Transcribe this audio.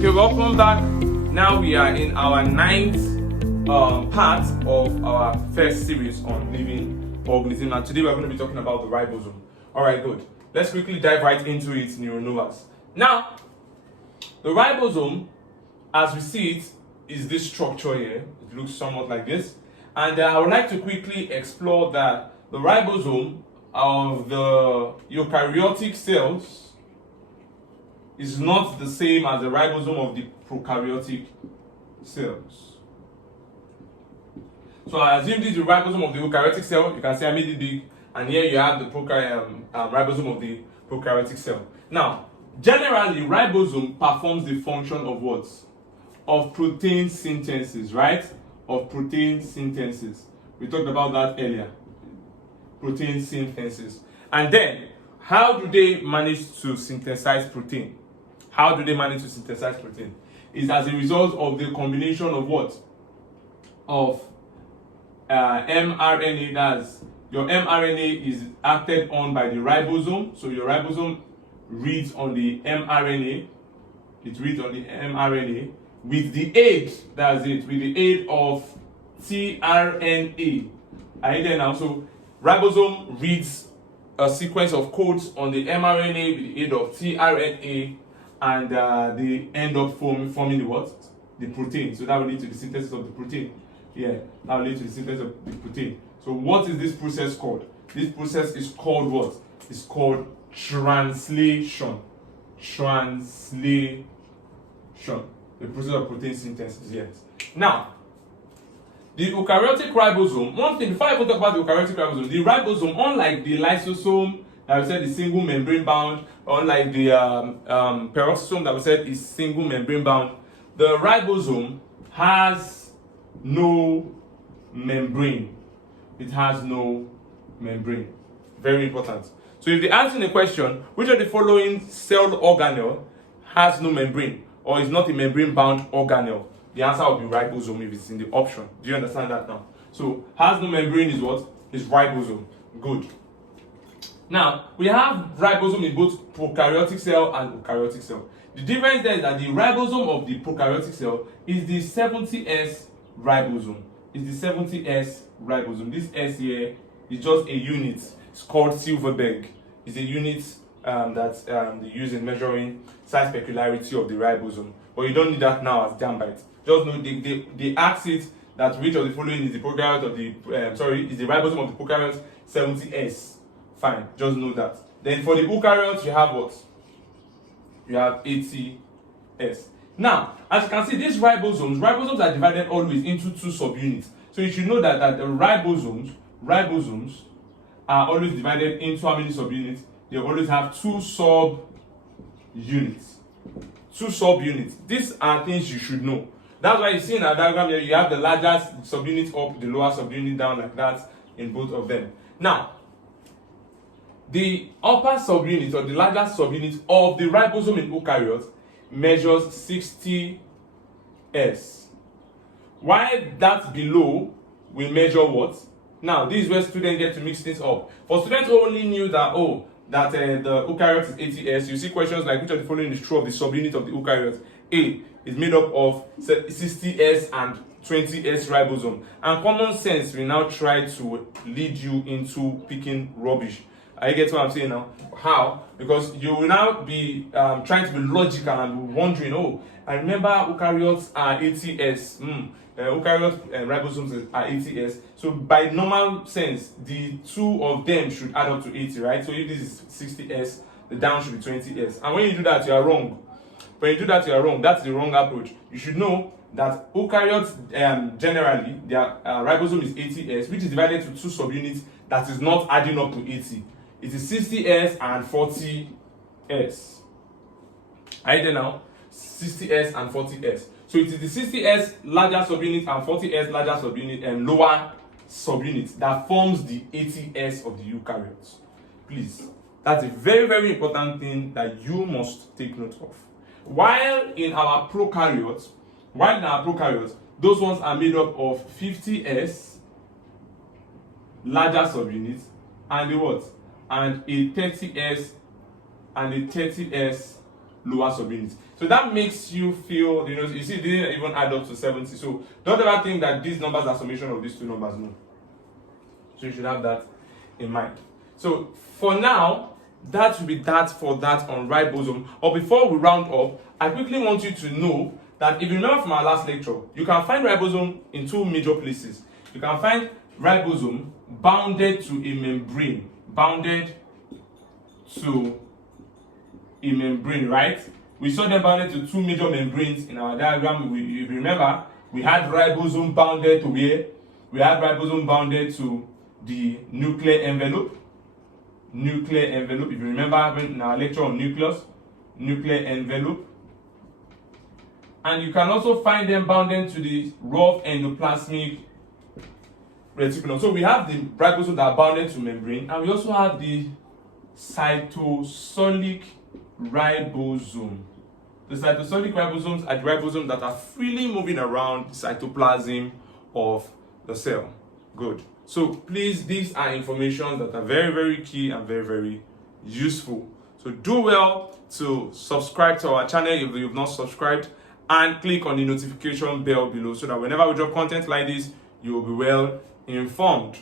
Okay, welcome back. Now we are in our ninth part of our first series on living organisms, and today we're going to be talking about the ribosome. Alright, good. Let's quickly dive right into it, neuronovas. Now, the ribosome, as we see it, is this structure here. It looks somewhat like this. And I would like to quickly explore that the ribosome of the eukaryotic cells is not the same as the ribosome of the prokaryotic cells. So I assume this is the ribosome of the eukaryotic cell. You can see I made it big, and here you have the ribosome of the prokaryotic cell. Now, generally, ribosome performs the function of what? Of protein synthesis, right? Of protein synthesis. We talked about that earlier. Protein synthesis. And then, how do they manage to synthesize protein? How do they manage to synthesize protein? It's as a result of the combination of what? Of mRNA. That's your mRNA is acted on by the ribosome. So your ribosome reads on the mRNA. It reads on the mRNA with the aid, that's it, with the aid of tRNA. Are you there now? So ribosome reads a sequence of codes on the mRNA with the aid of tRNA, and they end up forming the what? The protein. So that will lead to the synthesis of the protein. Yeah, that will lead to the synthesis of the protein. So what is this process called? This process is called what? It's called translation. Translation. The process of protein synthesis, yes. Now, the eukaryotic ribosome, one thing, before I even talk about the eukaryotic ribosome, the ribosome, unlike the lysosome that we said is single membrane bound, unlike the peroxisome that we said is single membrane bound, the ribosome has no membrane. It has no membrane. Very important. So if they ask in a question, which of the following cell organelle has no membrane or is not a membrane bound organelle, the answer will be ribosome if it's in the option. Do you understand that now? So has no membrane is what? Is ribosome. Good. Now, we have ribosome in both prokaryotic cell and eukaryotic cell. The difference there is that the ribosome of the prokaryotic cell is the 70S ribosome. It's the 70S ribosome. This S here is just a unit. It's called Silverberg. It's a unit that they use in measuring size peculiarity of the ribosome. But you don't need that now as JAMB. Just know they ask it that which of the following is the prokaryote of the is the ribosome of the prokaryote 70S. Fine, just know that. Then for the eukaryotes, you have what? You have 80S. Now, as you can see, these ribosomes are divided always into two subunits. So you should know that the ribosomes are always divided into how many subunits? They always have two subunits. Two subunits. These are things you should know. That's why you see in our diagram here, you have the largest subunit up, the lower subunit down, like that in both of them. Now, the upper subunit or the largest subunit of the ribosome in eukaryotes measures 60S. While that below will measure what? Now, this is where students get to mix things up. For students who only knew that, the eukaryote is 80S, you see questions like which of the following is true of the subunit of the eukaryote? A is made up of 60S and 20S ribosome. And common sense will now try to lead you into picking rubbish. I get what I'm saying now. How? Because you will now be trying to be logical and be wondering, I remember eukaryotes are 80S. Eukaryote ribosomes are 80S. So by normal sense, the two of them should add up to 80, right? So if this is 60S, the down should be 20S. And when you do that, you are wrong. When you do that, you are wrong. That's the wrong approach. You should know that eukaryotes, generally, their ribosome is 80S, which is divided into two subunits that is not adding up to 80. It is 60S and 40S. Are you there now? 60S and 40S. So it is the 60S larger subunit and 40S larger subunit and lower subunit that forms the 80S of the eukaryotes. Please, that's a very, very important thing that you must take note of. While in our prokaryotes, those ones are made up of 50S larger subunits and the what? And a 30S and a 30S lower subunits. So that makes you feel, you see, it didn't even add up to 70. So don't ever think that these numbers are summation of these two numbers, no. So you should have that in mind. So for now, that will be that for that on ribosome. Or before we round up, I quickly want you to know that if you remember from our last lecture, you can find ribosome in two major places. You can find ribosome bounded to a membrane. Bounded to a membrane, right? We saw them bounded to two major membranes in our diagram. If you remember, we had ribosome bounded to where? We had ribosome bounded to the nuclear envelope. Nuclear envelope, if you remember in our lecture on nucleus, nuclear envelope. And you can also find them bounded to the rough endoplasmic reticulum. So we have the ribosomes that are bounded to membrane, and we also have the cytosolic ribosome. The cytosolic ribosomes are the ribosomes that are freely moving around the cytoplasm of the cell. Good. So please, these are information that are very, very key and very, very useful. So do well to subscribe to our channel if you've not subscribed, and click on the notification bell below so that whenever we drop content like this, you will be well informed.